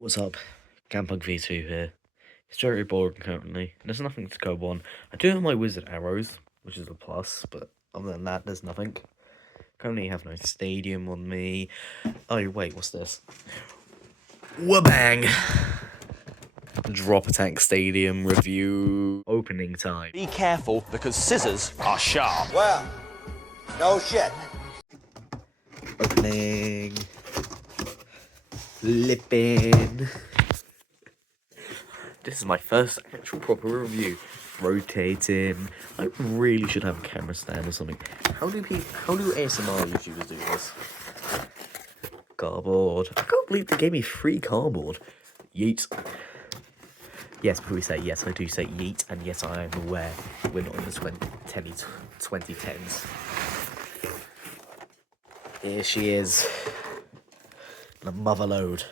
What's up? Gampug V2 here. It's very boring currently. There's nothing to go on. I do have my wizard arrows, which is a plus, but other than that, there's nothing. Currently have no stadium on me. Oh, wait, what's this? Wabang! Drop Attack Stadium review opening time. Be careful, because scissors are sharp. Well, no shit. Opening. Flipping. This is my first actual proper review. Rotating. I really should have a camera stand or something. How do ASMR YouTubers do this? Cardboard. I can't believe they gave me free cardboard. Yeet. Yes, before we say yes, I do say yeet, and yes, I am aware we're not in the 2010s. Here she is. The mother load.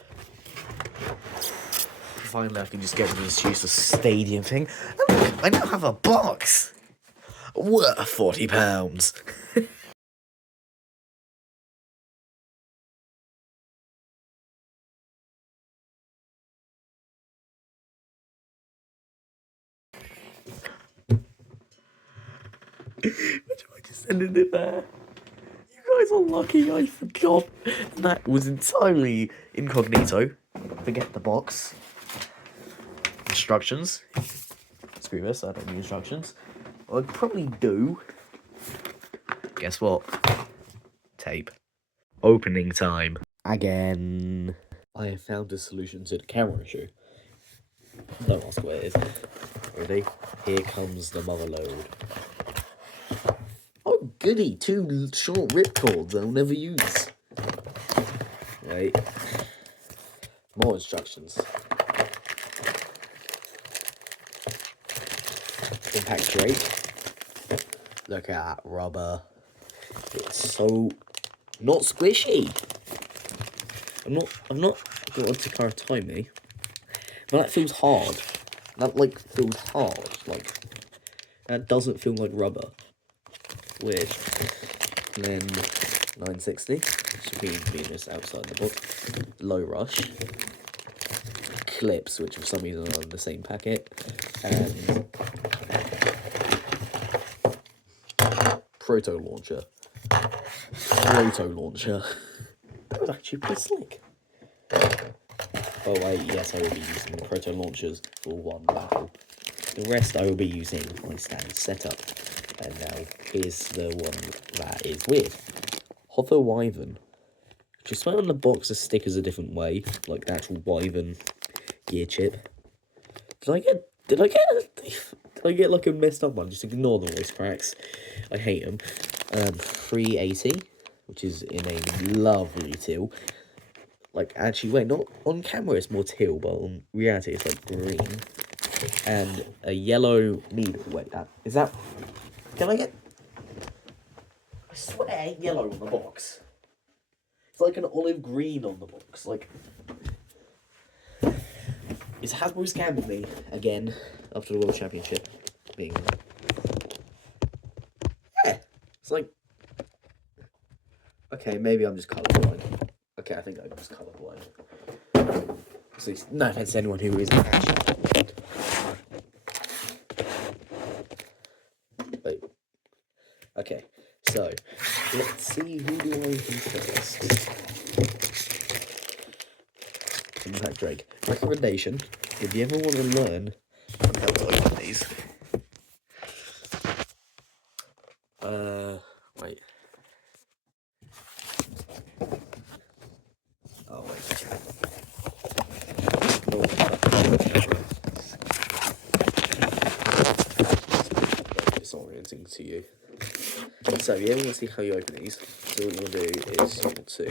Finally, I can just get rid of this useless stadium thing. And look, I now have a box worth £40. Which I just ended it there. You guys are lucky I forgot. That was entirely incognito. Forget the box. Instructions. Screw this, I don't need instructions. I probably do. Guess what? Tape. Opening time. Again. I have found a solution to the camera issue. Don't ask where it is. Ready? Here comes the mother load. Oh goody, 2 short ripcords I'll never use. Wait. More instructions. Impact brake. Look at that rubber. It's so not squishy. I'm not going to car time me. But that feels hard. That feels hard. That doesn't feel like rubber. Weird. And then 960. Should be this outside the box. Low rush. Clips, which for some reason are on the same packet. And Proto launcher. That was actually pretty slick. Oh wait, yes, I will be using proto launchers for one battle. The rest I will be using my standard setup. And now here's the one that is weird. Hover Wyvern. Just swear on the box the stickers a different way, like the actual Wyvern gear chip. Did I get like a messed up one? Just ignore the voice cracks. I hate them. 380, which is in a lovely teal. Actually, wait, not on camera it's more teal, but on reality it's like green. And a yellow needle. Wait, can I get... I swear, yellow on the box. It's like an olive green on the box. Is Hasbro scamming me again after the World Championship being... Yeah, it's like... Okay, maybe I'm just colourblind. Okay, I think I'm just colourblind. So, no offense to anyone who isn't actually. Wait. Okay, so let's see who do I open first. Impact Drake. Recommendation: if you ever want to learn how to open these, wait. Oh wait. Disorienting to you. So if you ever want to see how you open these, so what you want to do is you want to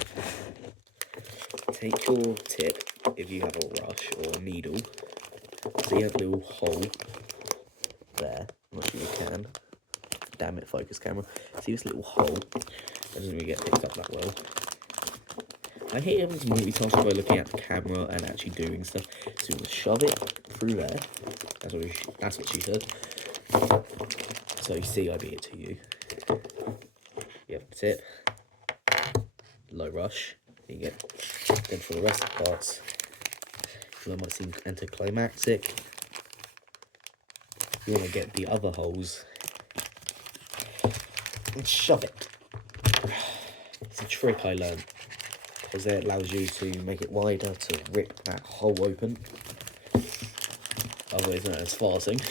take your tip, if you have a rush or a needle, see that little hole there. I'm not sure you can. Damn it, focus camera. See this little hole? That doesn't really get picked up that well. I hate having to multitask by looking at the camera and actually doing stuff. So you want to shove it through there. That's what she said. So you see, I beat it to you. You have the tip. Low rush. You get. Then for the rest of the parts, That might seem anticlimactic. You want to get the other holes and shove it. It's a trick I learned, because it allows you to make it wider to rip that hole open. Otherwise known as farting.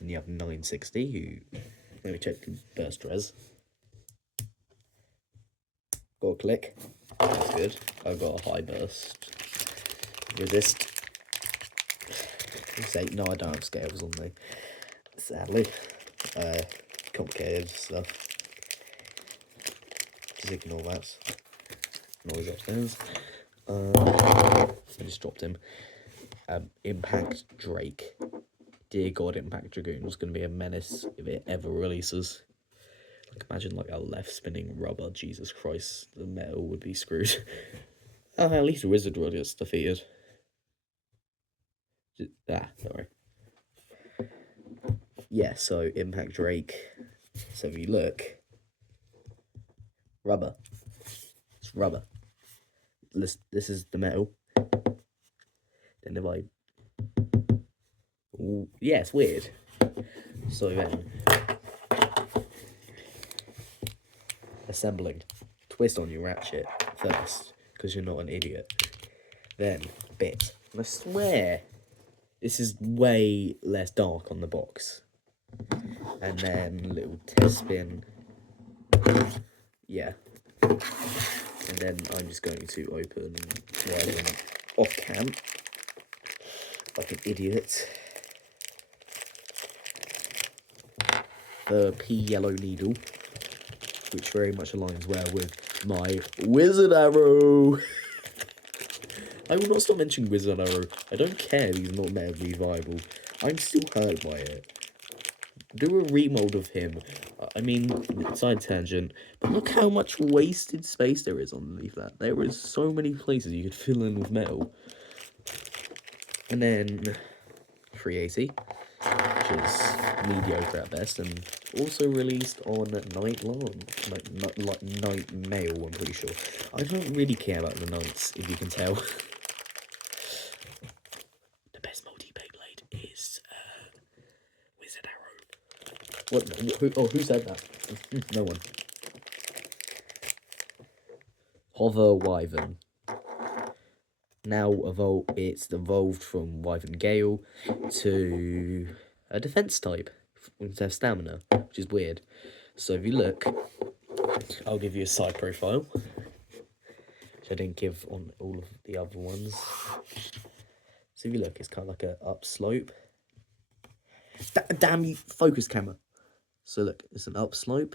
And you have 960, who, let me check the burst res. Got a click, that's good. I've got a high burst resist. Say, no, I don't have scales on me, sadly. Complicated stuff. Just ignore that. Noise upstairs. I just dropped him. Impact Drake. Dear God, Impact Dragoon was going to be a menace if it ever releases. Like, imagine like a left spinning rubber. Jesus Christ, the metal would be screwed. Oh, at least Wizard Rod gets defeated. Don't worry. Yeah, so Impact Drake. So if you look, rubber. It's rubber. This is the metal. Then if I, ooh, yeah, it's weird. So then, assembling, twist on your ratchet first, because you're not an idiot. Then bit. And I swear, this is way less dark on the box. And then little test spin. Yeah. And then I'm just going to open one off cam, like an idiot. The P yellow needle, which very much aligns well with my Wizard Arrow. I will not stop mentioning Wizard Arrow. I don't care if he's not medically viable. I'm still hurt by it. Do a remold of him. I mean, side tangent, but look how much wasted space there is underneath that. There is so many places you could fill in with metal. And then 380, which is mediocre at best, and also released on Night Long, like Night Mail, I'm pretty sure. I don't really care about the nights, if you can tell. The best multi Beyblade is Wizard Arrow. What? Who said that? No one. Hover Wyvern. Now it's evolved from Wyvern Gale to a defense type instead of stamina, which is weird. So if you look, I'll give you a side profile, which I didn't give on all of the other ones. So if you look, it's kind of like a upslope. Damn you, focus camera. So look, it's an upslope,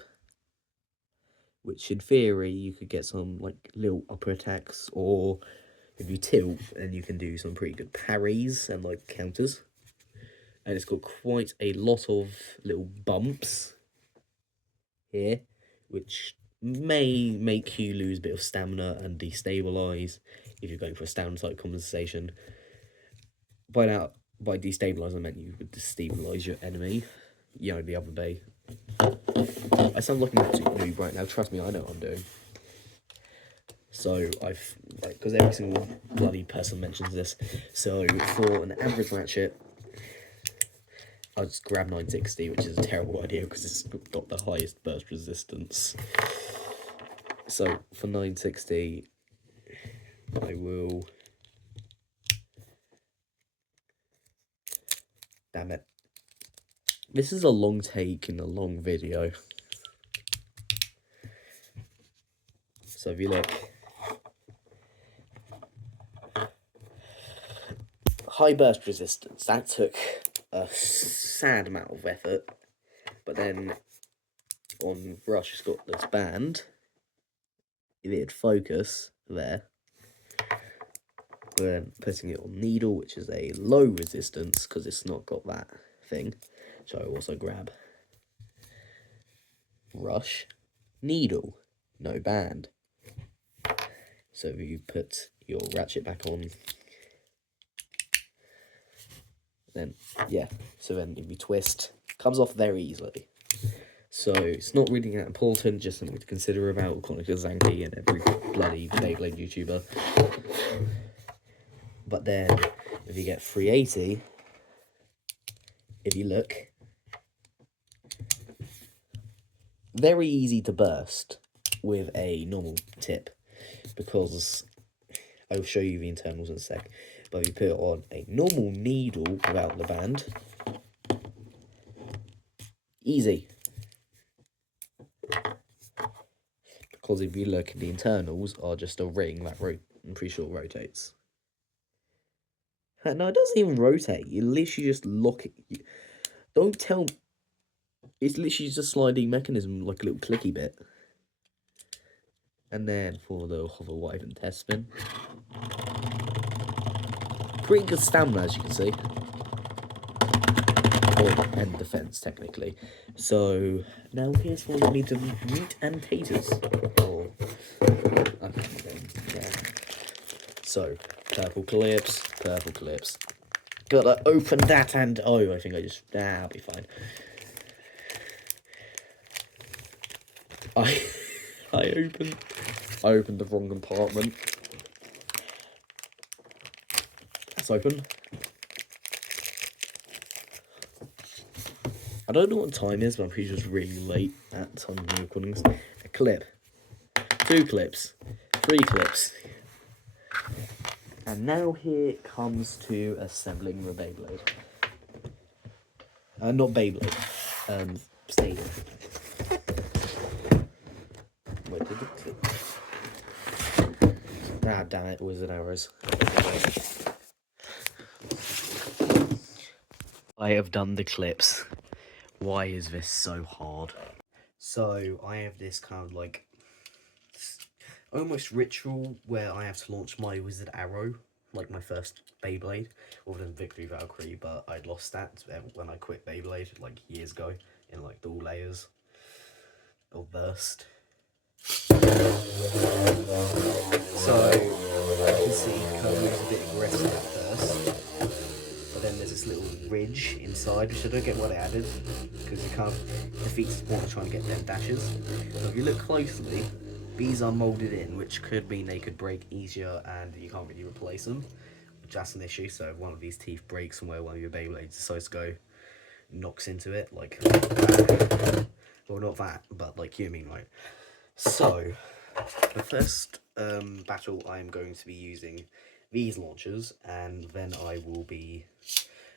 which in theory you could get some like little upper attacks, or if you tilt, then you can do some pretty good parries and like counters. And it's got quite a lot of little bumps here, which may make you lose a bit of stamina and destabilize if you're going for a stamina type compensation. By destabilize, I meant you would destabilize your enemy. You know, the other day. I sound like an absolute noob right now. Trust me, I know what I'm doing. So I've, like, because every single bloody person mentions this. So for an average ratchet, I'll just grab 960, which is a terrible idea because it's got the highest burst resistance. So for 960, I will. Damn it. This is a long take in a long video. So if you look, high burst resistance, that took a sad amount of effort, but then on brush it's got this band, if it'd focus there, then putting it on needle, which is a low resistance because it's not got that thing, so I also grab brush, needle, no band. So if you put your ratchet back on, then yeah, so then if you twist, comes off very easily. So it's not really that important, just something to consider about Konica Zanki and every bloody Beyblade YouTuber. But then, if you get 380, if you look, very easy to burst with a normal tip, because I'll show you the internals in a sec. But if you put it on a normal needle without the band, easy. Because if you look, the internals are just a ring that I'm pretty sure rotates. No, it doesn't even rotate. You literally just lock it. Don't tell. It's literally just a sliding mechanism, like a little clicky bit. And then for the hover wide and test spin. Pretty good stamina, as you can see. And defense, technically. So now here's for me to meat and taters. Or yeah. So purple clips. Gotta open that and I think I'll be fine. I opened the wrong compartment. It's open. I don't know what time it is, but I'm pretty sure it's really late at some recordings. A clip, 2 clips, 3 clips. And now here it comes to assembling the Beyblade. Not Beyblade, Stadium. Wait, did it clip? Ah, damn it, wizard arrows. I have done the clips. Why is this so hard? So, I have this kind of like almost ritual where I have to launch my wizard arrow, like my first Beyblade, other than Victory Valkyrie, but I'd lost that when I quit Beyblade like years ago in like the all layers of burst. So you can see it kind of moves a bit aggressive at first, but then there's this little ridge inside, which I don't get what they added, because it kind of defeats the point of trying to get them dashes. So if you look closely, these are moulded in, which could mean they could break easier and you can't really replace them, which that's an issue. So if one of these teeth breaks somewhere, one of your Beyblades decides to go, knocks into it, like that. Well, not that, but like you mean, right? So the first battle I'm going to be using these launchers, and then I will be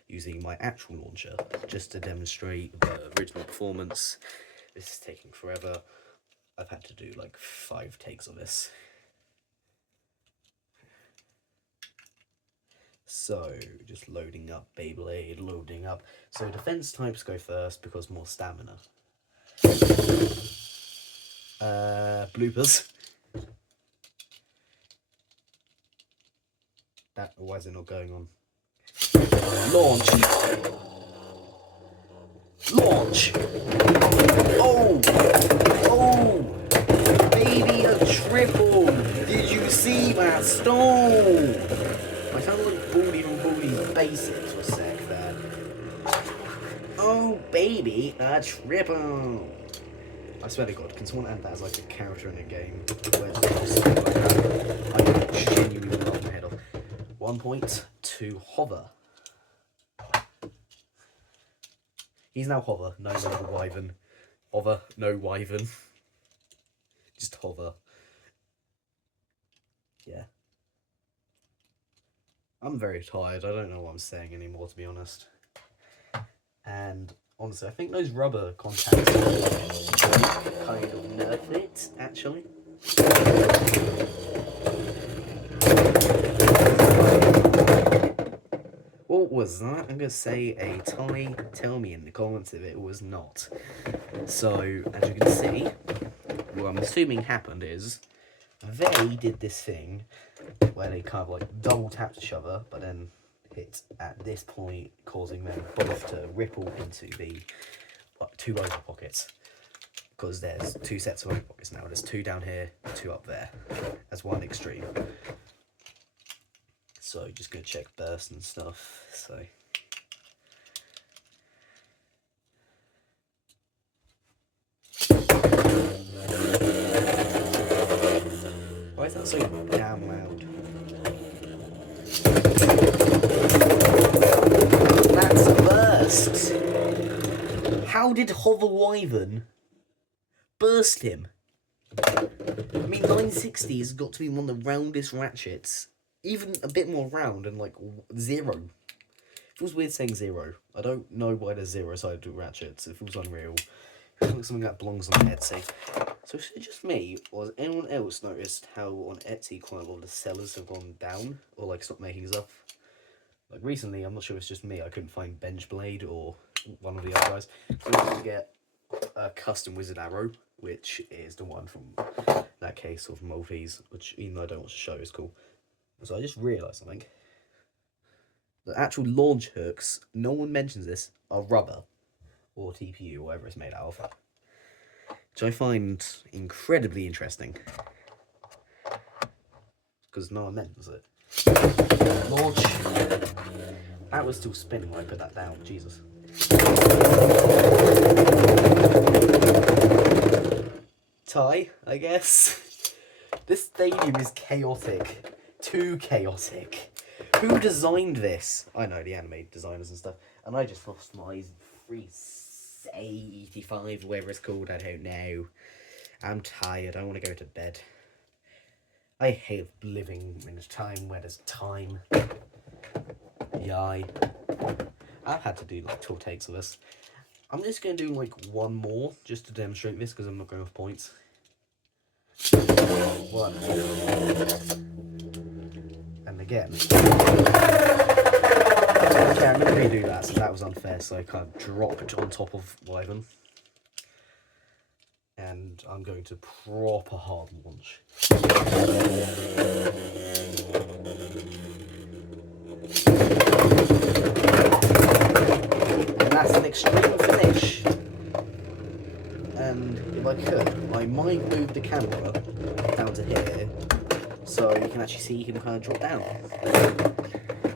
using my actual launcher just to demonstrate the original performance. This is taking forever. I've had to do like 5 takes of this. So, just loading up Beyblade, loading up. So defense types go first because more stamina. Bloopers. Why is it not going on? Launch! Launch! Oh! Oh! Baby, a triple! Did you see that stone? I sounded like Baldy from Baldy's Basics for a sec there. Oh, baby, a triple! I swear to God, can someone add that as like a character in a game? Where it's like that? I would genuinely laugh my head off. 1 point to hover. He's now hover, no longer wyvern. Hover, no wyvern. Just hover. Yeah. I'm very tired. I don't know what I'm saying anymore, to be honest. And honestly, I think those rubber contacts kind of nerf it, actually. What was that? I'm going to say a tie. Tell me in the comments if it was not. So, as you can see, what I'm assuming happened is they did this thing where they kind of like double tapped each other, but then hit at this point, causing them both to ripple into the 2 over pockets. Because there's 2 sets of over pockets now. There's 2 down here, 2 up there, as one extreme. So just go check burst and stuff. So so damn loud. That's a burst. How did Hover Wyvern burst him? I mean, 960 has got to be one of the roundest ratchets. Even a bit more round and like 0. It feels weird saying 0. I don't know why there's 0-sided ratchets. It feels unreal. It feels like something that belongs on Etsy. So is it just me, or has anyone else noticed how on Etsy quite a lot of the sellers have gone down, or like stopped making stuff? Like recently, I'm not sure if it's just me, I couldn't find BEYBLADE or one of the other guys. So I wanted to get a custom wizard arrow, which is the one from that case of Maltese, which even though I don't want to show is cool. So I just realised something. The actual launch hooks, no one mentions this, are rubber, or TPU, or whatever it's made out of. Which I find incredibly interesting. Because no one mentions it. Launch. That was still spinning when I put that down, Jesus. Tie, I guess. This stadium is chaotic. Too chaotic. Who designed this? I know, the anime designers and stuff. And I just lost my 385, whatever it's called, I don't know. I'm tired, I want to go to bed. I hate living in a time where there's time. Yay. I've had to do like 12 takes of this. I'm just going to do like one more just to demonstrate this because I'm not going off points. One. And again. Okay, I'm going to redo that, so that was unfair, so I kind of dropped on top of Wyvern. And I'm going to proper hard launch. And that's an extreme finish. And if I could, I might move the camera down to here so you can actually see you can kind of drop down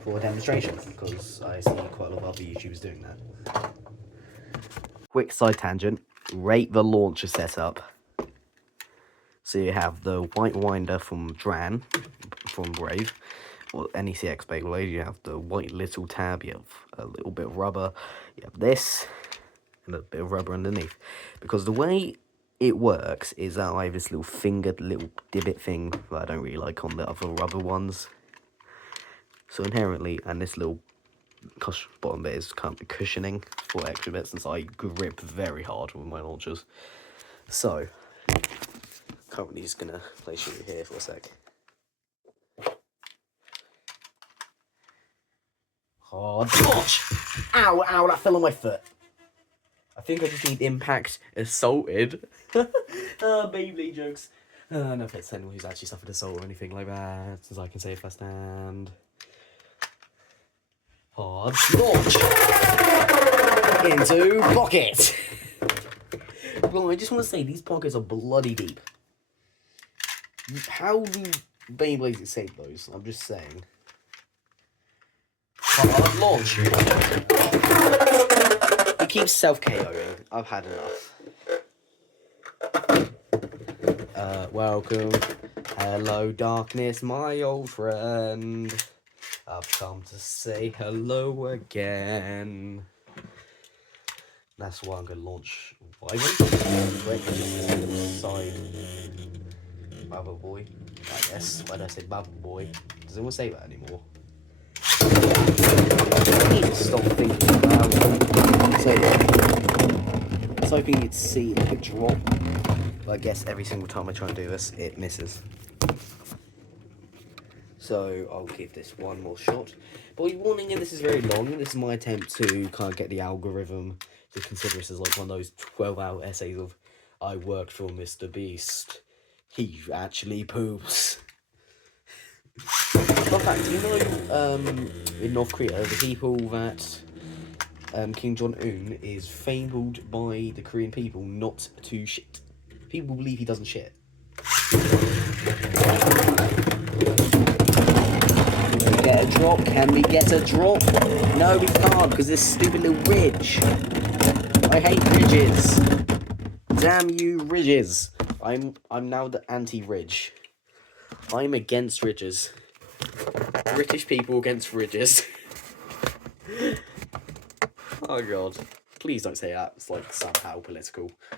for a demonstration, because I see quite a lot of other YouTubers doing that. Quick side tangent, rate the launcher setup. So you have the white winder from Dran, from Brave, or NECX Beyblade. You have the white little tab, you have a little bit of rubber, you have this, and a bit of rubber underneath. Because the way it works is that I have this little fingered little divot thing that I don't really like on the other rubber ones. So inherently, and this little bottom bit is kind of cushioning for extra bits, since I grip very hard with my launchers. So, currently just gonna place you here for a sec. Hard launch! Ow, ow, that fell on my foot. I think I just need impact assaulted. Beyblade jokes. No offense to anyone who's actually suffered assault or anything like that, as I can say firsthand. Hard launch! Into pocket! Well, I just want to say, these pockets are bloody deep. How do Beyblades escape those? I'm just saying. Hard launch! He keeps self-KOing. I've had enough. Welcome. Hello, darkness, my old friend. I've come to say hello again. That's why I'm going to launch Wyvern. Wait, just side Baba Boy, I guess. Why did I say Baba Boy? Does anyone say that anymore? I need to stop thinking about it. I was hoping you'd see the picture drop, but I guess every single time I try and do this, it misses. So I'll give this one more shot. But warning you, this is very long. This is my attempt to kind of get the algorithm to consider this as like one of those 12-hour essays of I worked for Mr. Beast. He actually poops. Fun fact, you know, in North Korea, the people that Kim Jong-un is fabled by the Korean people not to shit. People believe he doesn't shit. Can we get a drop? Can we get a drop? No, we can't, because this stupid little ridge. I hate ridges. Damn you, ridges. I'm now the anti-ridge. I'm against ridges. British people against ridges. Oh god. Please don't say that. It's like somehow political. I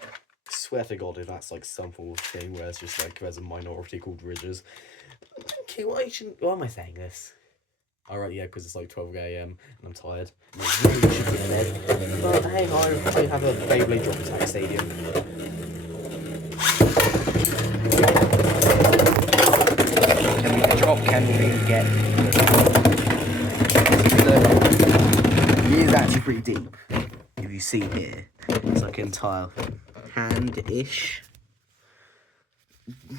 swear to god if that's like some form of thing where it's just like there's a minority called ridges. Okay, why am I saying this? Alright, yeah, because it's like 12 AM and I'm tired. And I really should be in bed. But hey, I have a Beyblade drop attack stadium. Can we drop? Can we get? It is actually pretty deep. If you see here, it's like an entire hand-ish.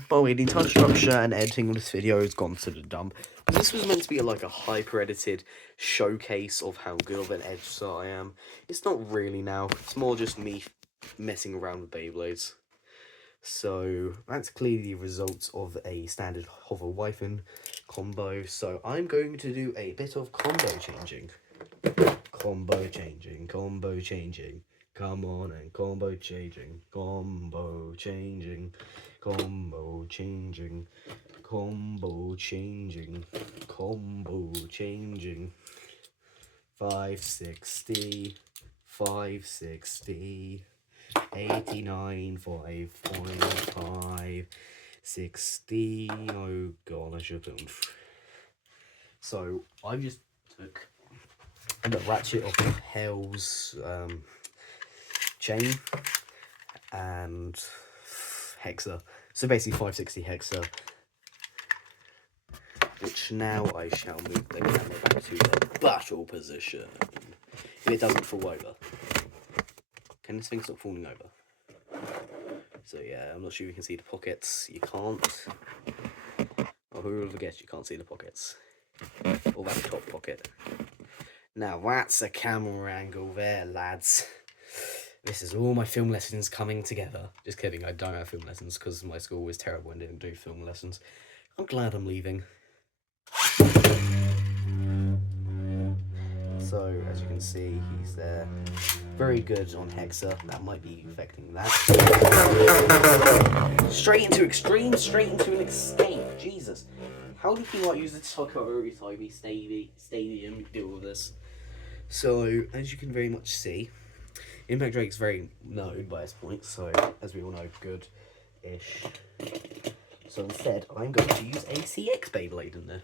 By the way, the entire structure and editing of this video has gone to the dump. This was meant to be like a hyper-edited showcase of how good of an editor I am. It's not really now. It's more just me messing around with Beyblades. So that's clearly the results of a standard hover Wyvern combo. So I'm going to do a bit of combo changing. Combo changing. Come on and combo changing. Combo changing. 560. 89, 5.5, 60. Oh god, I should have. So I just took the ratchet of Hell's chain and hexa. So basically 560 hexa. Which now I shall move the camera back to the battle position. If it doesn't fall over. Can this thing stop falling over? So yeah, I'm not sure you can see the pockets. You can't. Oh, who would have guessed you can't see the pockets? Or that top pocket. Now that's a camera angle there, lads. This is all my film lessons coming together. Just kidding, I don't have film lessons because my school was terrible and didn't do film lessons. I'm glad I'm leaving. So, as you can see, he's there. Very good on hexa. That might be affecting that. Straight into extreme, straight into an escape. Jesus. How do you like use the Tokyo Stadium to deal with this? So, as you can very much see, Impact Drake's very known by this point, so, as we all know, good-ish. So instead, I'm going to use a CX Beyblade in there.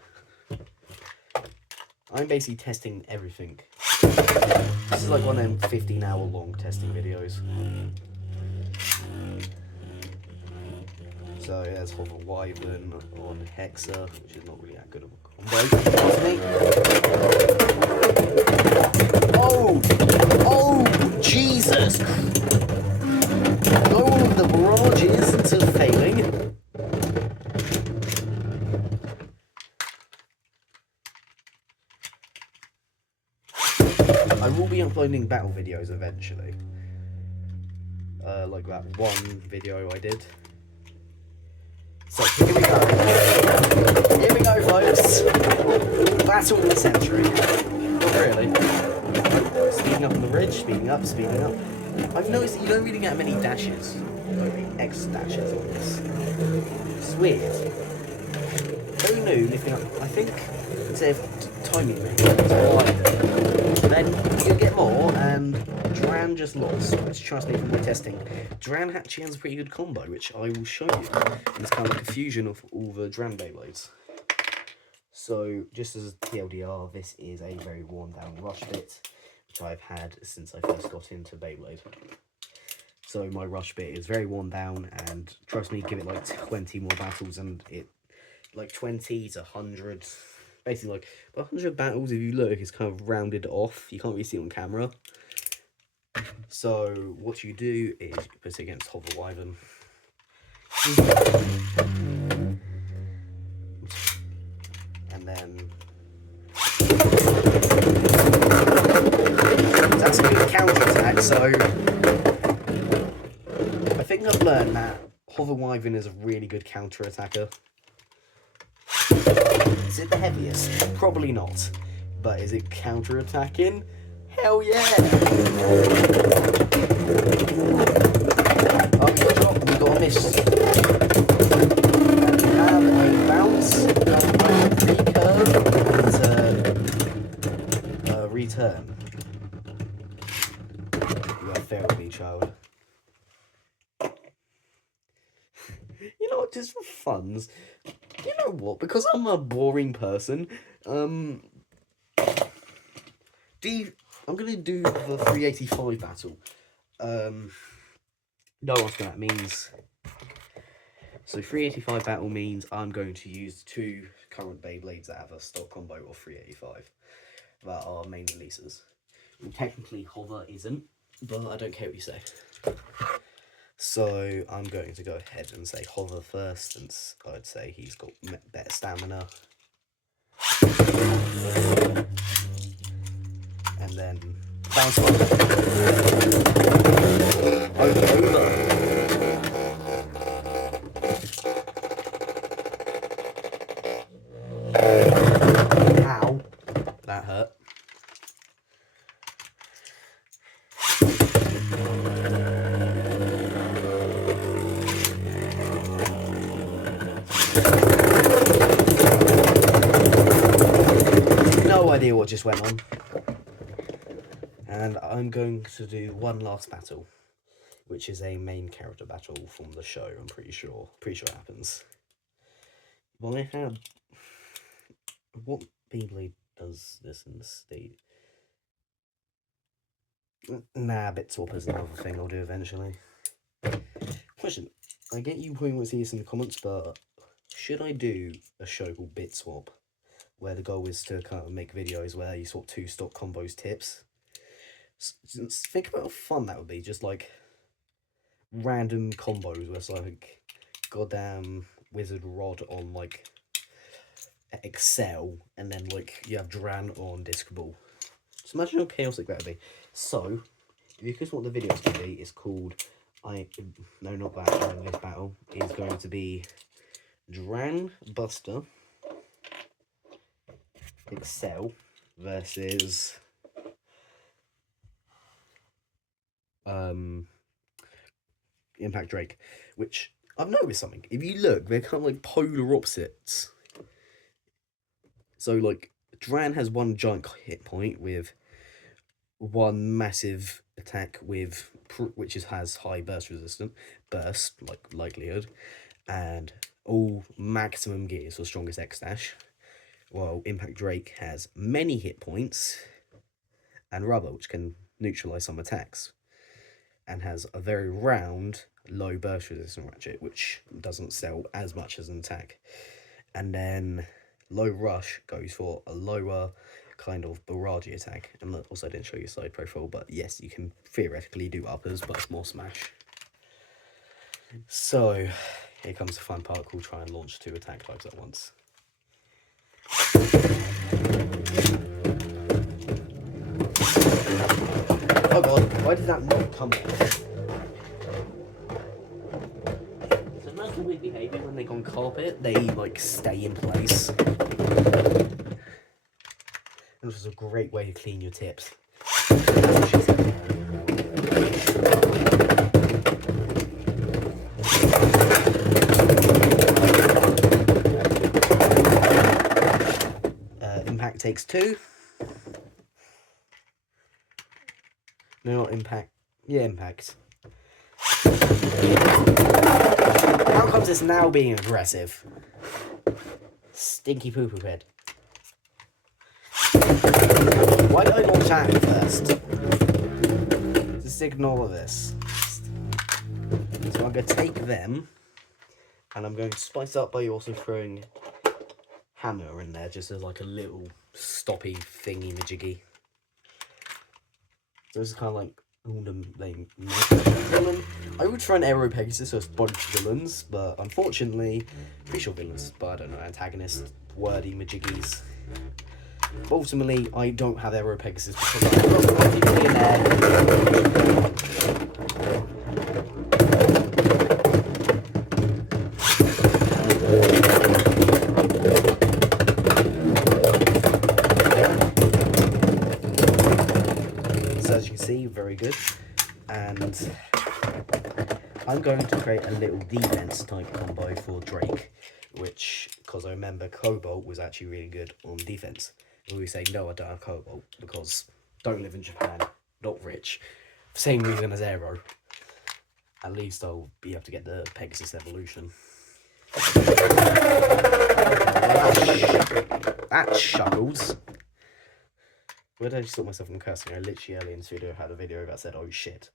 I'm basically testing everything. This is like one of them 15-hour long testing videos. So there's Hover Wyvern on Hexa, which is not really that good of a combo. Oh, Jesus! Oh, the barrage isn't failing. I will be uploading battle videos eventually. Like that one video I did. So here we go. Here we go, folks. Battle of the century. Not really. Speeding up on the ridge, speeding up. I've noticed that you don't really get many dashes. Like X dashes on this. It's weird. Who knew lifting up, I think, instead of timing me, then you'll get more, and Dran just lost, which trust me from my testing. Dran actually has a pretty good combo, which I will show you. And it's kind of like a fusion of all the Dran Beyblades. So, just as a TLDR, this is a very worn down rush bit, which I've had since I first got into Beyblade. So my rush bit is very worn down, and trust me, give it like 20 more battles, and it, like 20 to 100, basically like 100 battles, if you look, it's kind of rounded off. You can't really see it on camera. So what you do is you put it against Hover Wyvern. And then that's a good counter attack, so I think I've learned that Hover Wyvern is a really good counter attacker. Is it the heaviest? Probably not. But is it counter attacking? Hell yeah! Oh, we got a drop, we got a miss. And we have a bounce. just for funs, you know what? Because I'm a boring person, I'm gonna do the 385 battle. No one's what that means. So 385 battle means I'm going to use 2 current Beyblades that have a stock combo of 385 that are main releases. And technically Hover isn't, but I don't care what you say. So I'm going to go ahead and say Hover first, and I'd say he's got better stamina. And then bounce over. Ow, that hurt. No idea what just went on. And I'm going to do one last battle, which is a main character battle from the show. I'm pretty sure it happens. Well, I had what Beyblade does this in the state? Nah, Bit Swap is another thing I'll do eventually. Question: I get you probably won't see this in the comments, but should I do a show called Bit Swap, where the goal is to kind of make videos where you swap 2 stock combos tips? Think about how fun that would be, just like random combos where it's like goddamn wizard rod on like Excel, and then like you have Dran on disc ball. Just imagine how chaotic that would be. So because what the video is going to be is called no, not that, this battle is going to be Dran Buster Excel versus Impact Drake, which I've noticed something. If you look, they're kind of like polar opposites. So like Dran has 1 giant hit point with 1 massive attack with which has high burst like likelihood, and all maximum gears for strongest X dash. While Impact Drake has many hit points and rubber, which can neutralize some attacks, and has a very round low burst resistant ratchet, which doesn't sell as much as an attack. And then low rush goes for a lower kind of barrage attack. And look, also I didn't show you side profile, but yes, you can theoretically do uppers, but it's more smash. So here comes the fun part called try and launch 2 attack types at once. Oh god, why did that not come off? So most of weird behaviour when they go on carpet, they like stay in place. And this is a great way to clean your tips. Impact takes 2. No, not Impact. Yeah, Impact. How comes it's now being aggressive? Stinky poo-poo head. Why did I launch that first? Just ignore this. So I'm going to take them, and I'm going to spice up by also throwing Hammer in there, just as like a little stoppy thingy majiggy. So this is kind of like all the main villain. I would try an Aero Pegasus as bunch of villains, but unfortunately, pretty sure villains, but I don't know, antagonist, wordy majiggies. But ultimately, I don't have Aero Pegasus because I'm not a millionaire. As you can see, very good. And I'm going to create a little defense type combo for Drake, which, because I remember Cobalt was actually really good on defense. And we say, no, I don't have Cobalt because don't live in Japan, not rich. Same reason as Aero. At least I'll be able to get the Pegasus evolution. That shuggles. Where did I stop myself from cursing? I literally earlier in this video had a video that said, oh shit.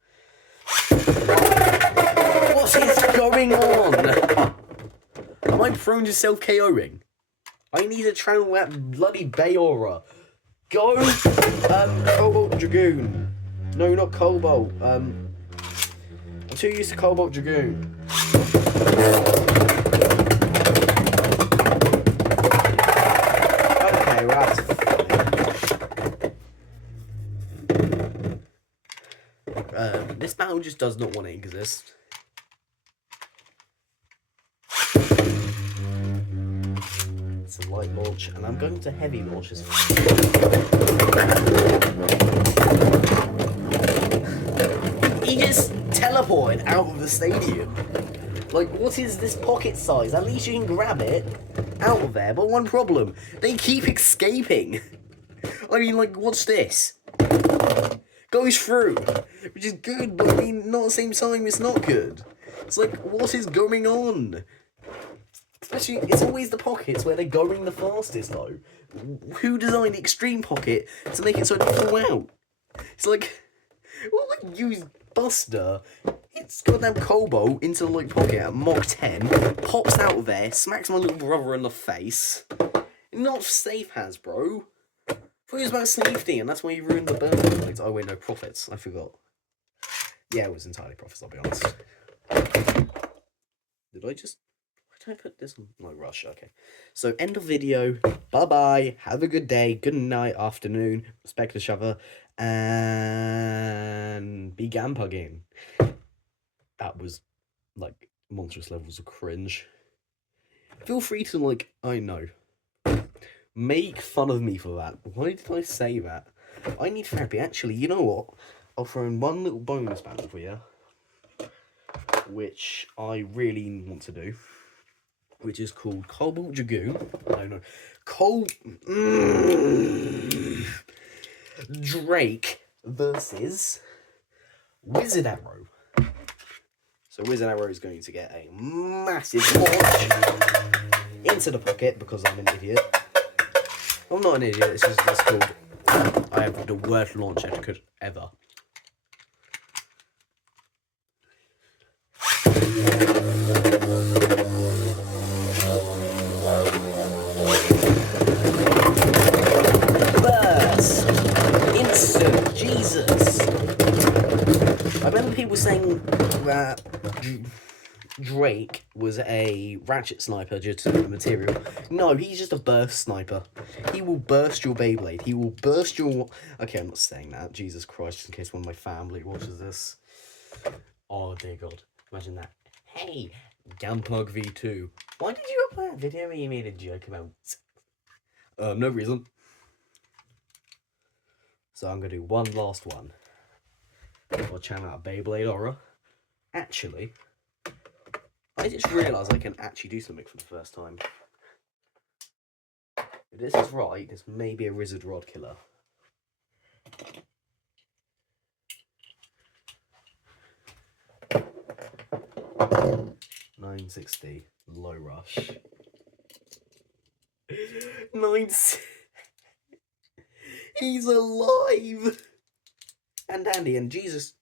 What is going on? Am I prone to self-KOing? I need to channel that bloody Bay Aura. Go! Cobalt Dragoon. No, not Cobalt. I'm too used to Cobalt Dragoon. Okay, well, that's fine. This battle just does not want to exist. It's a light launch, and I'm going to heavy launch this. He just teleported out of the stadium. Like, what is this pocket size? At least you can grab it out of there, but one problem, they keep escaping. I mean, like, watch this. Goes through, which is good, but I mean, not at the same time, it's not good. It's like, what is going on? Especially, it's always the pockets where they're going the fastest, though. Who designed the extreme pocket to make it so they fall out? It's like, well, like, use Buster. It's got that Cobalt into the like pocket at Mach 10, pops out of there, smacks my little brother in the face. Not safe hands, bro. I thought it was about safety, and that's why you ruined the burn. Like, oh wait, no, profits. I forgot. Yeah, it was entirely profits, I'll be honest. Did I just... Why did I put this on? No, rush, okay. So, end of video. Bye-bye. Have a good day. Good night, afternoon. Respect each other. And... be gampugging. That was, like, monstrous levels of cringe. Feel free to, like, I know, make fun of me for that. Why did I say that? I need therapy. Actually, you know what? I'll throw in one little bonus battle for you, which I really want to do, which is called Cobalt Dragoon. No. Drake versus Wizard Arrow. So Wizard Arrow is going to get a massive launch into the pocket because I'm an idiot. I'm not an idiot, it's just that's called, I have the worst launch etiquette ever. Burst! Instant! Jesus! I remember people saying that Drake was a ratchet sniper due to the material. No, he's just a burst sniper. He will burst your Beyblade. He will burst your... Okay, I'm not saying that. Jesus Christ, just in case one of my family watches this. Oh, dear God. Imagine that. Hey, Gampug V2. Why did you upload that video where you made a joke about... no reason. So I'm going to do one last one. I'll channel out Beyblade Aura. Actually... I just realised I can actually do something for the first time. If this is right, this may be a Wizard Rod killer. 960 low rush. 960. He's alive! And dandy, and Jesus.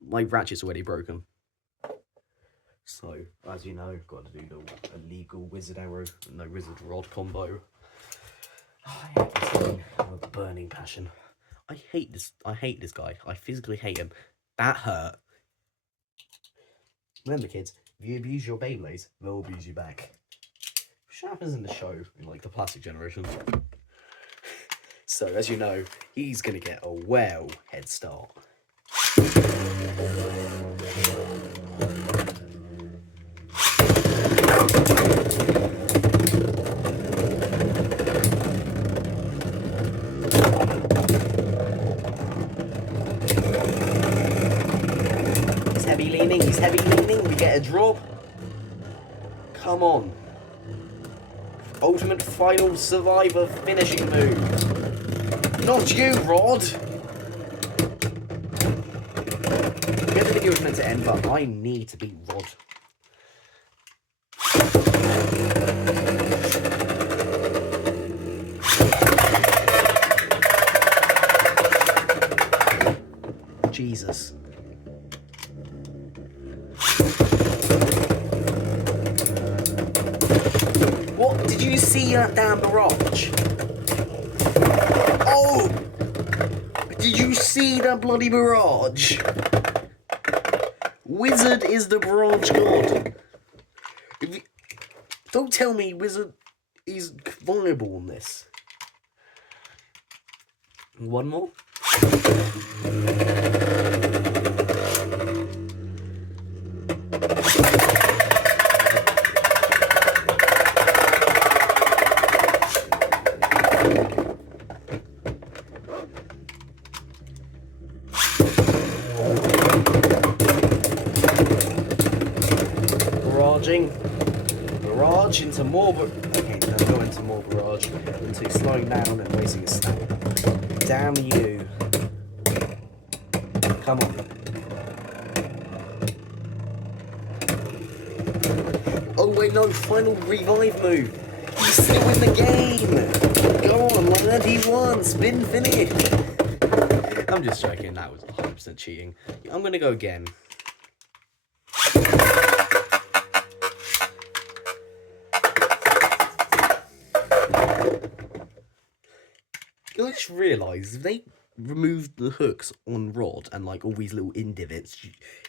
My ratchet's already broken. So, as you know, I've got to do the illegal Wizard Arrow, no Wizard Rod combo. Oh, I hate this thing with a burning passion. I hate this guy. I physically hate him. That hurt. Remember, kids, if you abuse your Beyblades, they'll abuse you back. Which happens in the show, in like the plastic generation. So, as you know, he's going to get a well head start. He's heavy leaning, we get a drop. Come on. Ultimate final survivor finishing move. Not you, Rod! I guess the video was meant to end, but I need to beat Rod. Jesus. What? Did you see that damn barrage? Oh! Did you see that bloody barrage? Wizard is the barrage god. Don't tell me Wizard is viable on this. One more. Barrage into more, okay, no, go into more barrage, into slowing down and wasting a stamina. Damn you. Come on. Oh wait, no, final revive move. He's still in the game. Go on, lad, he won, spin finish. I'm just joking, that was 100% cheating. I'm gonna go again. I just realised if they removed the hooks on Rod and like all these little indivets,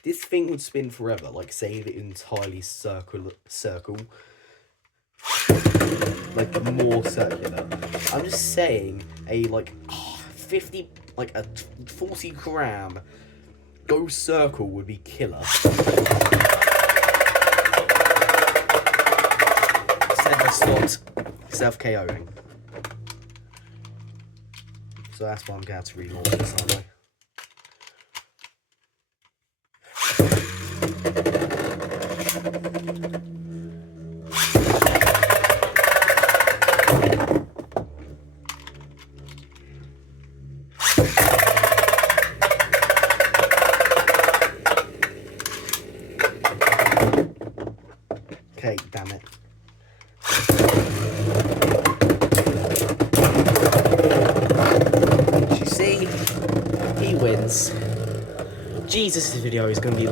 this thing would spin forever. Like say it entirely circle, like more circular. I'm just saying a like 50, like a 40 gram go circle would be killer. Sever slot, self KOing. So that's why I'm going to relaunch this, aren't I? Okay, damn it. You see, he wins. Jesus, this video is going to be